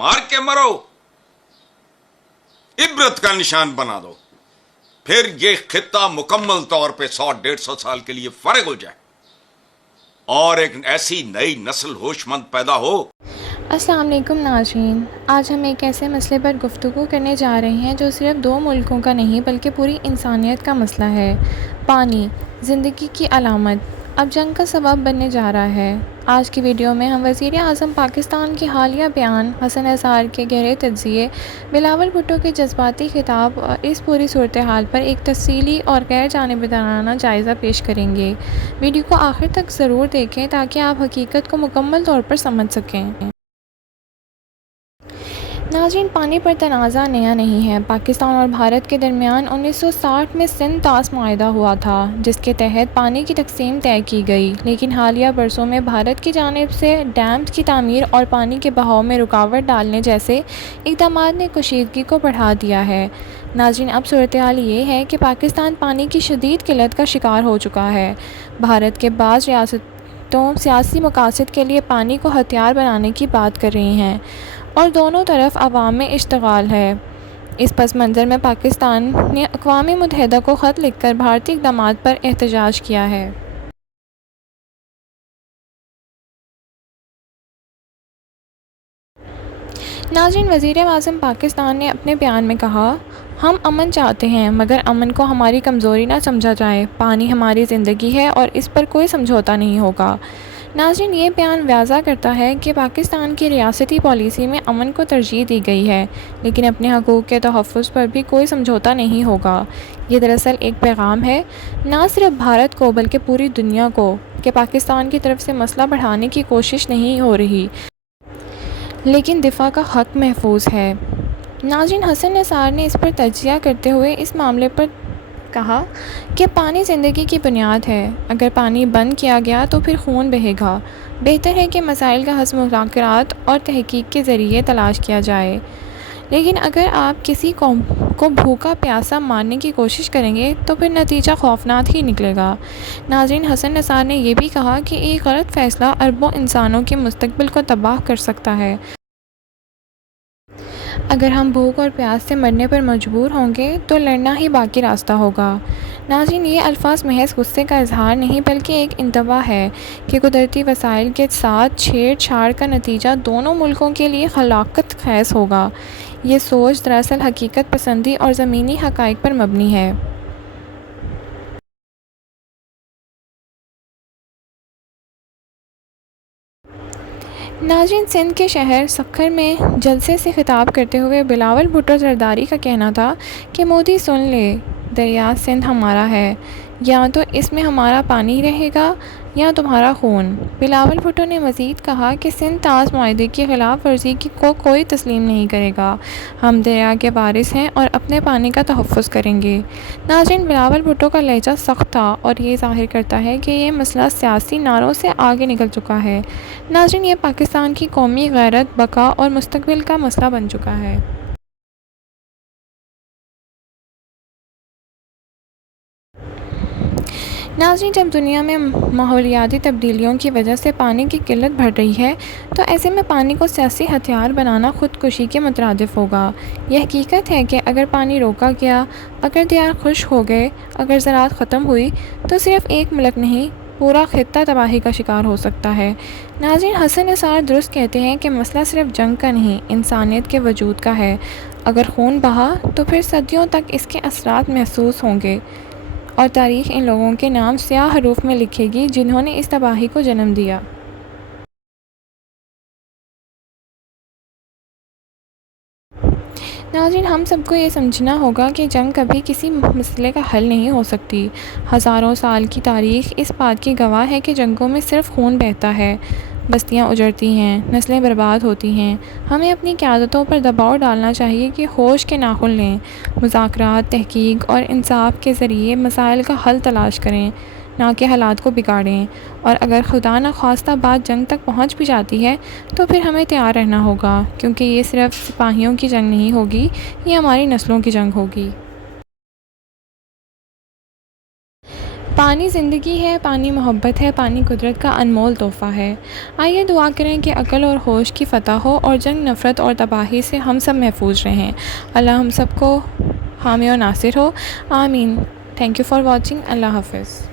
مار کے مرو، عبرت کا نشان بنا دو، پھر یہ خطہ مکمل طور پہ 100-150 سال کے لیے فارغ ہو جائے اور ایک ایسی نئی نسل ہوش مند پیدا ہو۔ السلام علیکم ناظرین، آج ہم ایک ایسے مسئلے پر گفتگو کرنے جا رہے ہیں جو صرف 2 ملکوں کا نہیں بلکہ پوری انسانیت کا مسئلہ ہے۔ پانی زندگی کی علامت اب جنگ کا سبب بننے جا رہا ہے۔ آج کی ویڈیو میں ہم وزیر اعظم پاکستان کے حالیہ بیان، حسن نثار کے گہرے تجزیے، بلاول بھٹو کے جذباتی خطاب اور اس پوری صورتحال پر ایک تفصیلی اور غیر جانبدارانہ جائزہ پیش کریں گے۔ ویڈیو کو آخر تک ضرور دیکھیں تاکہ آپ حقیقت کو مکمل طور پر سمجھ سکیں۔ ناظرین، پانی پر تنازع نیا نہیں ہے۔ پاکستان اور بھارت کے درمیان 1960 میں سندھ طاس معاہدہ ہوا تھا جس کے تحت پانی کی تقسیم طے کی گئی، لیکن حالیہ برسوں میں بھارت کی جانب سے ڈیمز کی تعمیر اور پانی کے بہاؤ میں رکاوٹ ڈالنے جیسے اقدامات نے کشیدگی کو بڑھا دیا ہے۔ ناظرین، اب صورتحال یہ ہے کہ پاکستان پانی کی شدید قلت کا شکار ہو چکا ہے۔ بھارت کے بعض ریاستوں سیاسی مقاصد کے لیے پانی کو ہتھیار بنانے کی بات کر رہی ہیں اور دونوں طرف عوام میں اشتعال ہے۔ اس پس منظر میں پاکستان نے اقوام متحدہ کو خط لکھ کر بھارتی اقدامات پر احتجاج کیا ہے۔ ناظرین، وزیر اعظم پاکستان نے اپنے بیان میں کہا، ہم امن چاہتے ہیں مگر امن کو ہماری کمزوری نہ سمجھا جائے۔ پانی ہماری زندگی ہے اور اس پر کوئی سمجھوتا نہیں ہوگا۔ ناظرین، یہ بیان واضح کرتا ہے کہ پاکستان کی ریاستی پالیسی میں امن کو ترجیح دی گئی ہے لیکن اپنے حقوق کے تحفظ پر بھی کوئی سمجھوتا نہیں ہوگا۔ یہ دراصل ایک پیغام ہے نہ صرف بھارت کو بلکہ پوری دنیا کو کہ پاکستان کی طرف سے مسئلہ بڑھانے کی کوشش نہیں ہو رہی لیکن دفاع کا حق محفوظ ہے۔ ناظرین، حسن نثار نے اس پر تجزیہ کرتے ہوئے اس معاملے پر کہا کہ پانی زندگی کی بنیاد ہے۔ اگر پانی بند کیا گیا تو پھر خون بہے گا۔ بہتر ہے کہ مسائل کا حل مذاکرات اور تحقیق کے ذریعے تلاش کیا جائے، لیکن اگر آپ کسی قوم کو بھوکا پیاسا مارنے کی کوشش کریں گے تو پھر نتیجہ خوفناک ہی نکلے گا۔ ناظرین، حسن نثار نے یہ بھی کہا کہ ایک غلط فیصلہ اربوں انسانوں کے مستقبل کو تباہ کر سکتا ہے۔ اگر ہم بھوک اور پیاس سے مرنے پر مجبور ہوں گے تو لڑنا ہی باقی راستہ ہوگا۔ ناظرین، یہ الفاظ محض غصے کا اظہار نہیں بلکہ ایک انتباہ ہے کہ قدرتی وسائل کے ساتھ چھیڑ چھاڑ کا نتیجہ دونوں ملکوں کے لیے ہلاکت خیز ہوگا۔ یہ سوچ دراصل حقیقت پسندی اور زمینی حقائق پر مبنی ہے۔ ناظرین، سندھ کے شہر سکھر میں جلسے سے خطاب کرتے ہوئے بلاول بھٹو زرداری کا کہنا تھا کہ مودی سن لے، دریا سندھ ہمارا ہے، یا تو اس میں ہمارا پانی رہے گا یا تمہارا خون۔ بلاول بھٹو نے مزید کہا کہ سندھ طاس معاہدے کی خلاف ورزی کو کوئی تسلیم نہیں کرے گا۔ ہم دریا کے وارث ہیں اور اپنے پانی کا تحفظ کریں گے۔ ناظرین، بلاول بھٹو کا لہجہ سخت تھا اور یہ ظاہر کرتا ہے کہ یہ مسئلہ سیاسی نعروں سے آگے نکل چکا ہے۔ ناظرین، یہ پاکستان کی قومی غیرت، بقا اور مستقبل کا مسئلہ بن چکا ہے۔ ناظرین، جب دنیا میں ماحولیاتی تبدیلیوں کی وجہ سے پانی کی قلت بڑھ رہی ہے تو ایسے میں پانی کو سیاسی ہتھیار بنانا خودکشی کے مترادف ہوگا۔ یہ حقیقت ہے کہ اگر پانی روکا گیا، اگر دیار خشک ہو گئے، اگر زراعت ختم ہوئی تو صرف ایک ملک نہیں پورا خطہ تباہی کا شکار ہو سکتا ہے۔ ناظرین، حسن نثار درست کہتے ہیں کہ مسئلہ صرف جنگ کا نہیں، انسانیت کے وجود کا ہے۔ اگر خون بہا تو پھر صدیوں تک اس کے اثرات محسوس ہوں گے اور تاریخ ان لوگوں کے نام سیاہ حروف میں لکھے گی جنہوں نے اس تباہی کو جنم دیا۔ ناظرین، ہم سب کو یہ سمجھنا ہوگا کہ جنگ کبھی کسی مسئلے کا حل نہیں ہو سکتی۔ ہزاروں سال کی تاریخ اس بات کی گواہ ہے کہ جنگوں میں صرف خون بہتا ہے، بستیاں اجڑتی ہیں، نسلیں برباد ہوتی ہیں۔ ہمیں اپنی قیادتوں پر دباؤ ڈالنا چاہیے کہ ہوش کے ناخن لیں، مذاکرات، تحقیق اور انصاف کے ذریعے مسائل کا حل تلاش کریں، نہ کہ حالات کو بگاڑیں۔ اور اگر خدا نخواستہ بات جنگ تک پہنچ بھی جاتی ہے تو پھر ہمیں تیار رہنا ہوگا، کیونکہ یہ صرف سپاہیوں کی جنگ نہیں ہوگی، یہ ہماری نسلوں کی جنگ ہوگی۔ پانی زندگی ہے، پانی محبت ہے، پانی قدرت کا انمول تحفہ ہے۔ آئیے دعا کریں کہ عقل اور ہوش کی فتح ہو اور جنگ، نفرت اور تباہی سے ہم سب محفوظ رہیں۔ اللہ ہم سب کو حامی و ناصر ہو، آمین۔ Thank you for watching. اللہ حافظ۔